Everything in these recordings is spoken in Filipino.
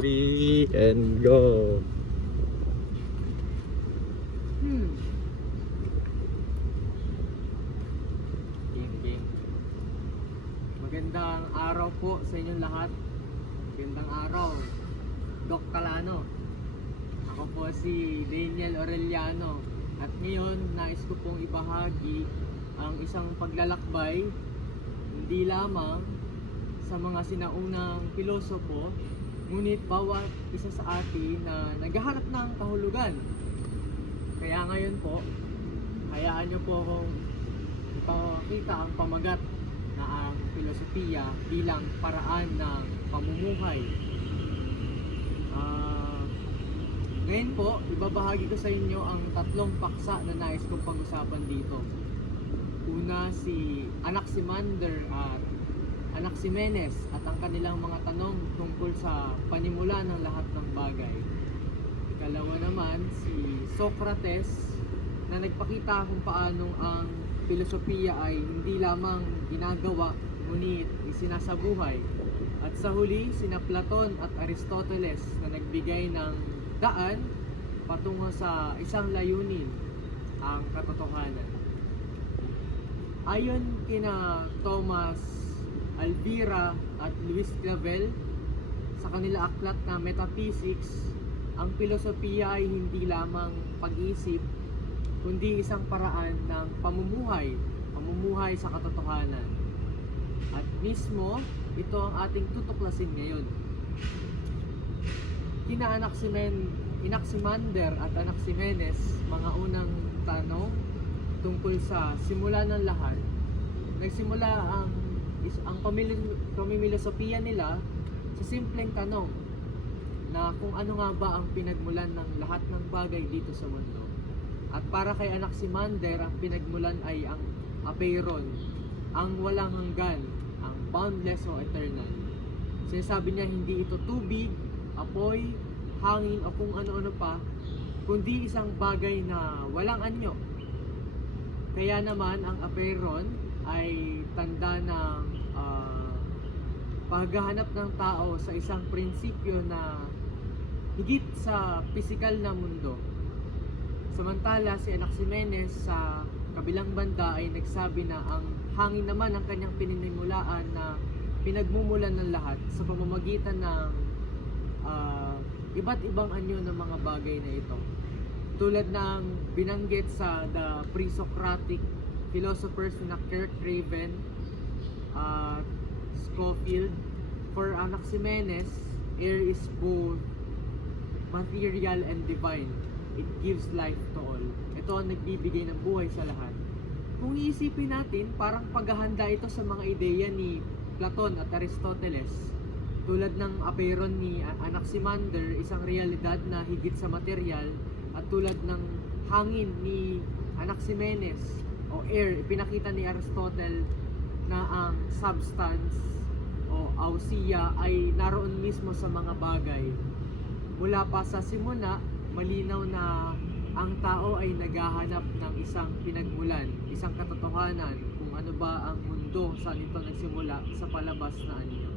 3, and go. Game. Magandang araw po sa inyong lahat. Magandang araw, Doc Calano. Ako po si Daniel Aureliano. At ngayon, nais ko pong ibahagi ang isang paglalakbay, hindi lamang sa mga sinaunang pilosopo, ngunit bawat isa sa atin na naghahanap ng kahulugan. Kaya ngayon po, hayaan niyo po akong ipakita ang pamagat na ang filosofiya bilang paraan ng pamumuhay. Ngayon po, ibabahagi ko sa inyo ang tatlong paksa na nais kong pag-usapan dito. Una, si Anaximander at Anaximenes at ang kanilang mga tanong tungkol sa panimula ng lahat ng bagay. Ikalawa naman, si Socrates na nagpakita kung paano ang filosofiya ay hindi lamang ginagawa ngunit isinasabuhay. At sa huli, sina Platon at Aristoteles na nagbigay ng daan patungo sa isang layunin, ang katotohanan. Ayon kina Thomas Alvira at Luis Clavel sa kanila aklat na Metaphysics, ang filosofiya ay hindi lamang pag-iisip kundi isang paraan ng pamumuhay sa katotohanan. At mismo, ito ang ating tutuklasin ngayon. Kina Anaximander at Anaximenes, mga unang tanong tungkol sa simula ng lahat. Nagsimula ang pamimilosopiya nila sa simpleng tanong na kung ano nga ba ang pinagmulan ng lahat ng bagay dito sa mundo. At para kay Anaximander, ang pinagmulan ay ang apeiron, ang walang hanggan, ang boundless o eternal. Sinasabi niya hindi ito tubig, apoy, hangin o kung ano-ano pa, kundi isang bagay na walang anyo. Kaya naman ang apeiron ay tanda ng paghahanap ng tao sa isang prinsipyo na higit sa pisikal na mundo. Samantala si Anaximenes sa kabilang banda ay nagsabi na ang hangin naman ang kanyang pininimulaan na pinagmumulan ng lahat sa pamamagitan ng iba't ibang anyo ng mga bagay na ito. Tulad ng binanggit sa the pre-Socratic philosophers na Kierkegaard at Scofield, for Anaximenes, air is both material and divine. It gives life to all. Ito ang nagbibigay ng buhay sa lahat. Kung iisipin natin, parang paghahanda ito sa mga ideya ni Platon at Aristoteles. Tulad ng apeiron ni Anaximander, isang realidad na higit sa material, at tulad ng hangin ni Anaximenes o air, ipinakita ni Aristotle na ang substance o ousia ay naroon mismo sa mga bagay. Mula pa sa simula, malinaw na ang tao ay naghahanap ng isang pinagmulan, isang katotohanan kung ano ba ang mundo, saan ito nagsimula, sa palabas na anyo.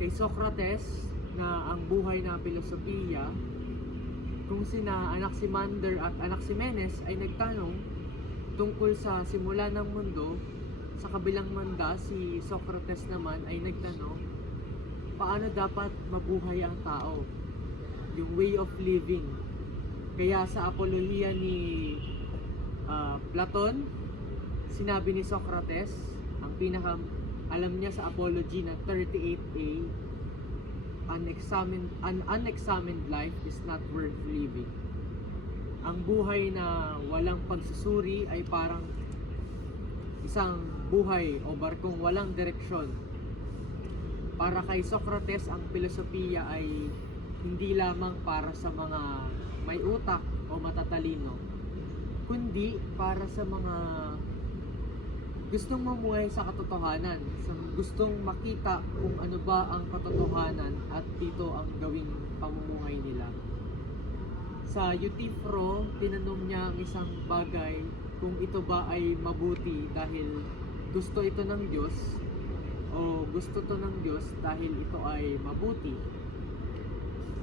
Kay Socrates na ang buhay na filosofiya, kung sina Anaximander at Anaximenes ay nagtanong tungkol sa simula ng mundo, sa kabilang banda si Socrates naman ay nagtanong paano dapat mabuhay ang tao, yung way of living. Kaya sa Apologia ni Platon, sinabi ni Socrates, ang pinaka alam niya sa Apology na 38a, an unexamined life is not worth living. Ang buhay na walang pagsusuri ay parang isang buhay o barkong walang direksyon. Para kay Socrates, ang filosofiya ay hindi lamang para sa mga may utak o matatalino, kundi para sa mga gustong mamuhay sa katotohanan, sa gustong makita kung ano ba ang katotohanan at dito ang gawing pamumuhay nila. Sa Euthyphro, tinanong niya ang isang bagay kung ito ba ay mabuti dahil gusto ito ng Diyos o gusto to ng Diyos dahil ito ay mabuti.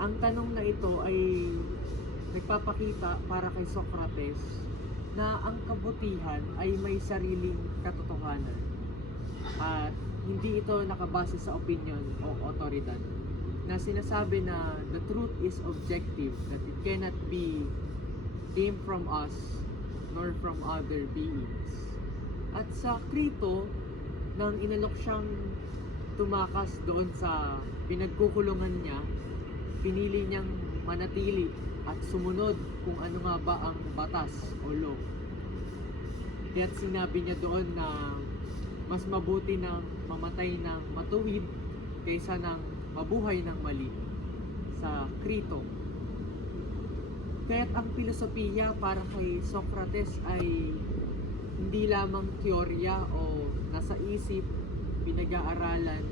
ang tanong na ito ay nagpapakita para kay Socrates na ang kabutihan ay may sariling katotohanan at hindi ito nakabase sa opinion o otoridad, na sinasabi na the truth is objective, that it cannot be came from us nor from other beings. At sa Krito, nang inalok siyang tumakas doon sa pinagkukulungan niya, pinili niyang manatili at sumunod kung ano nga ba ang batas o law. Kaya't sinabi niya doon na mas mabuti na mamatay ng matuwid kaysa ng mabuhay ng mali sa Krito. Kaya't ang filosofiya para kay Socrates ay hindi lamang teorya o nasa isip, pinag-aaralan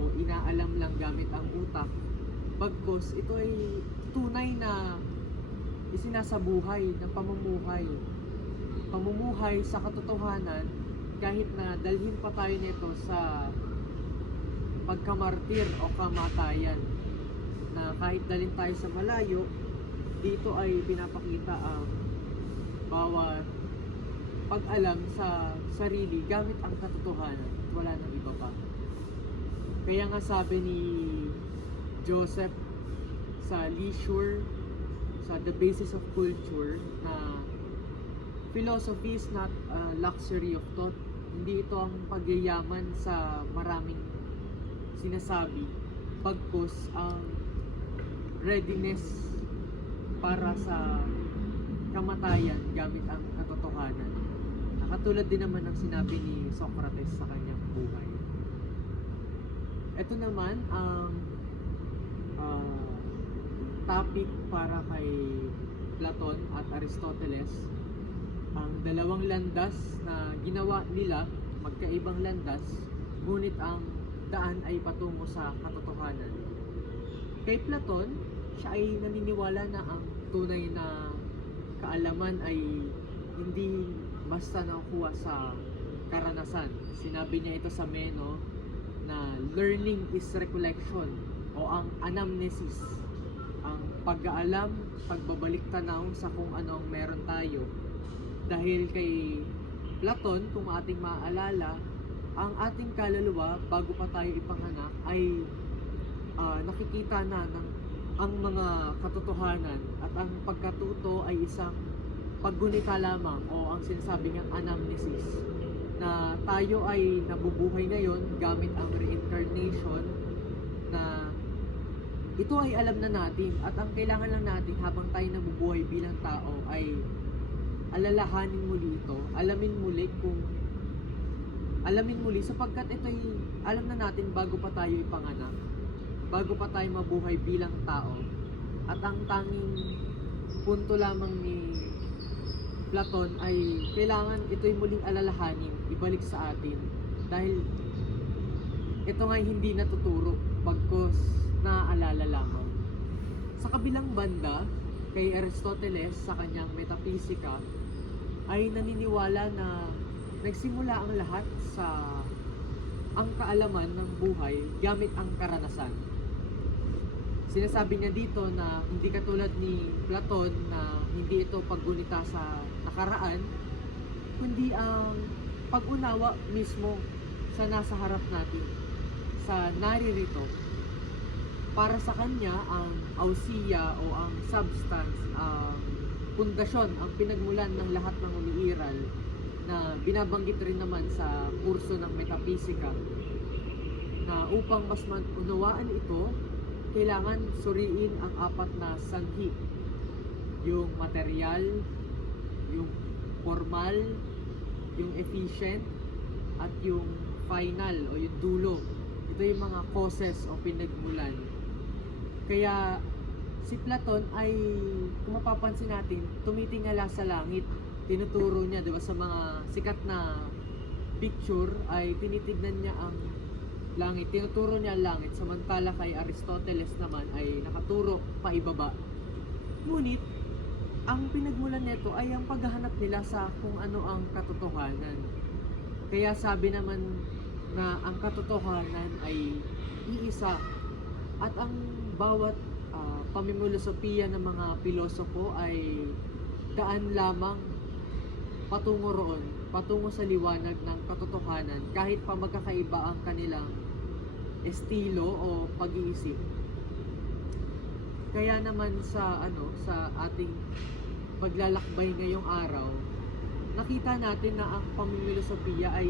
o inaalam lang gamit ang utak. Bagkus ito ay tunay na isinasabuhay ng pamumuhay. Pamumuhay sa katotohanan kahit na dalhin pa tayo nito sa pagkamartir o kamatayan. Na kahit dalhin tayo sa malayo, dito ay pinapakita ang bawat pag-alam sa sarili gamit ang katotohanan. Wala nang iba pa. Kaya nga sabi ni Joseph sa Leisure, sa The Basis of Culture, na philosophy is not a luxury of thought. Hindi ito ang pagyayaman sa maraming sinasabi. Pagkus ang readiness para sa kamatayan gamit ang katotohanan. Nakatulad din naman ng sinabi ni Socrates sa kanyang buhay. Ito naman ang topic para kay Platon at Aristoteles. Ang dalawang landas na ginawa nila, magkaibang landas, ngunit ang daan ay patungo sa katotohanan. Kay Platon, siya ay naniniwala na ang tunay na kaalaman ay hindi basta nakukuha sa karanasan. Sinabi niya ito sa Meno na learning is recollection o ang anamnesis, ang pag-aalam, pagbabalik tanaw sa kung ano ang meron tayo. Dahil kay Platon, kung ating maaalala, ang ating kaluluwa bago pa tayo ipanganak ay nakikita na ng ang mga katotohanan, at ang pagkatuto ay isang paggunita lamang o ang sinasabi niyang anamnesis, na tayo ay nabubuhay ngayon gamit ang reincarnation, na ito ay alam na natin, at ang kailangan lang natin habang tayo nabubuhay bilang tao ay alalahanin muli ito, alamin muli sapagkat ito ay alam na natin bago pa tayo ipanganak, bago pa tayo mabuhay bilang tao. At ang tanging punto lamang ni Platon ay kailangan ito'y muling alalahanin, ibalik sa atin, dahil ito nga'y hindi natuturo, bagkus naaalala lamang. Sa kabilang banda, kay Aristoteles sa kanyang Metaphysica ay naniniwala na nagsimula ang lahat sa ang kaalaman ng buhay gamit ang karanasan. Sinasabi niya dito na hindi katulad ni Platon na hindi ito paggunita sa nakaraan, kundi ang pag-unawa mismo sa nasa harap natin, sa naririto. Para sa kanya, ang ausiya o ang substance, ang pundasyon, ang pinagmulan ng lahat ng umiiral, na binabanggit rin naman sa kurso ng Metaphysica, na upang mas unawaan ito, kailangan suriin ang apat na sanhi. Yung material, yung formal, yung efficient, at yung final o yung dulo. Ito yung mga causes o pinagmulan. Kaya si Platon ay, kung mapapansin natin, tumitingala sa langit. Tinuturo niya, di ba, sa mga sikat na picture ay tinitignan niya ang langit. Tinuturo niya ang langit, samantala kay Aristoteles naman ay nakaturo pa ibaba. Ngunit ang pinagmulan nito ay ang paghahanap nila sa kung ano ang katotohanan. Kaya sabi naman na ang katotohanan ay iisa, at ang bawat pamimolosopiya ng mga pilosopo ay daan lamang patungo roon, patungo sa liwanag ng katotohanan kahit pa magkakaiba ang kanilang estilo o pag-iisip. Kaya naman sa ating paglalakbay ngayong araw, nakita natin na ang pamimilosopiya ay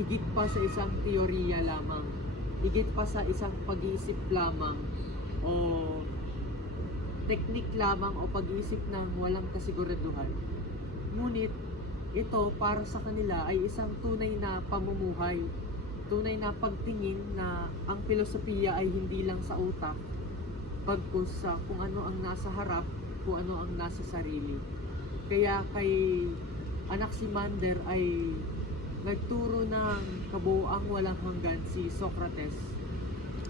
higit pa sa isang teorya lamang, higit pa sa isang pag-iisip lamang o teknik lamang o pag-iisip ng walang kasiguraduhan. Ngunit ito para sa kanila ay isang tunay na pamumuhay, tunay na pagtingin na ang filosofiya ay hindi lang sa utak, bagkus sa kung ano ang nasa harap, kung ano ang nasa sarili. Kaya kay Anaximander ay nagturo ng kabuuang walang hanggan si Socrates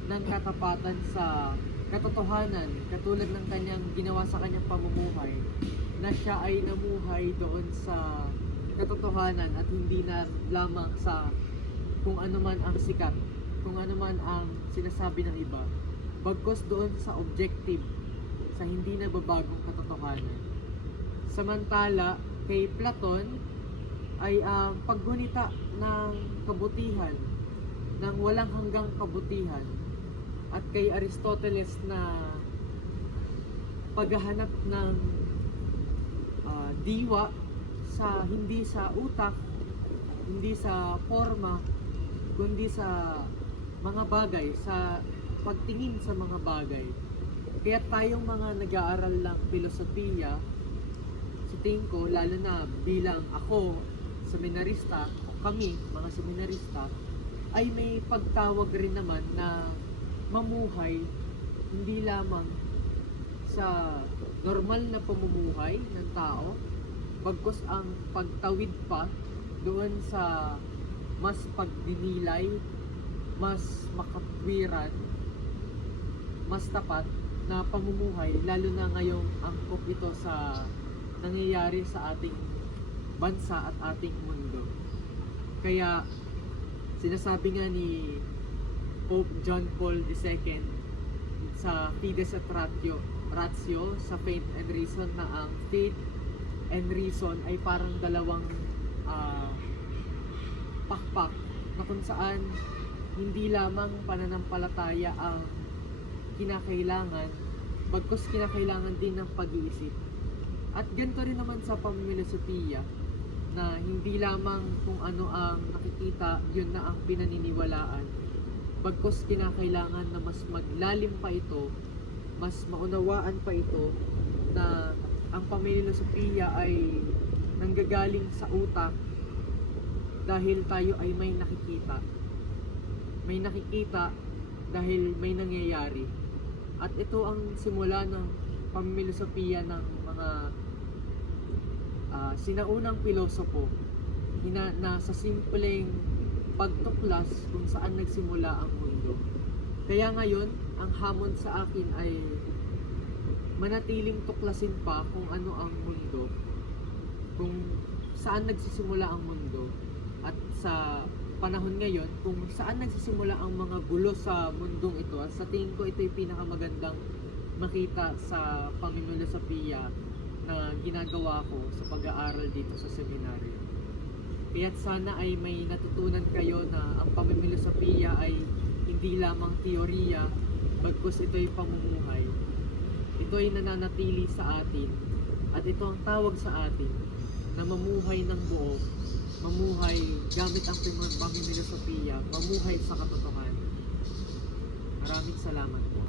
ng katapatan sa katotohanan, katulad ng kanyang ginawa sa kanyang pamumuhay, na siya ay namuhay doon sa katotohanan at hindi na lamang sa kung ano man ang sikat, kung ano man ang sinasabi ng iba, bagkus doon sa objective, sa hindi nababagong katotohanan. Samantala, kay Platon ay ang paggunita ng kabutihan, ng walang hanggang kabutihan, at kay Aristoteles na paghahanap ng diwa sa hindi sa utak, hindi sa forma, kundi sa mga bagay, sa pagtingin sa mga bagay. Kaya tayong mga nag-aaral ng filosofiya, sa tingin ko, lalo na bilang ako, seminarista, o kami, mga seminarista, ay may pagtawag rin naman na mamuhay hindi lamang sa normal na pamumuhay ng tao, bagkus ang pagtawid pa doon sa mas pagdinilay, mas makatwiran, mas tapat na pamumuhay, lalo na ngayong angkop ito sa nangyayari sa ating bansa at ating mundo. Kaya sinasabi nga ni Pope John Paul II sa Fides et Ratio sa Faith and Reason na ang faith and reason ay parang dalawang pakpak na kung saan hindi lamang pananampalataya ang kinakailangan, bagkus kinakailangan din ng pag-iisip. At ganito rin naman sa pamimilosopiya, na hindi lamang kung ano ang nakikita, yun na ang pinaniniwalaan, bagkus kinakailangan na mas maglalim pa ito, mas maunawaan pa ito, na ang pamimilosopiya ay nanggagaling sa utak dahil tayo ay may nakikita. May nakikita dahil may nangyayari. At ito ang simula ng pamimilosopiya ng mga sinaunang pilosopo na sa simpleng pagtuklas kung saan nagsimula ang mundo. Kaya ngayon, ang hamon sa akin ay manatiling tuklasin pa kung ano ang mundo, kung saan nagsisimula ang mundo, at sa panahon ngayon kung saan nagsisimula ang mga gulo sa mundong ito. Sa tingin ko ito yung pinakamagandang makita sa pamimilosopiya na ginagawa ko sa pag-aaral dito sa seminaryo. Kaya't sana ay may natutunan kayo na ang pamimilosopiya ay hindi lamang teorya, bagkus ito'y pamumuhay. Ito'y nananatili sa atin, at ito ang tawag sa atin na mamuhay ng buo, mamuhay gamit ang pamimilosopiya, mamuhay sa katotohanan. Maraming salamat po.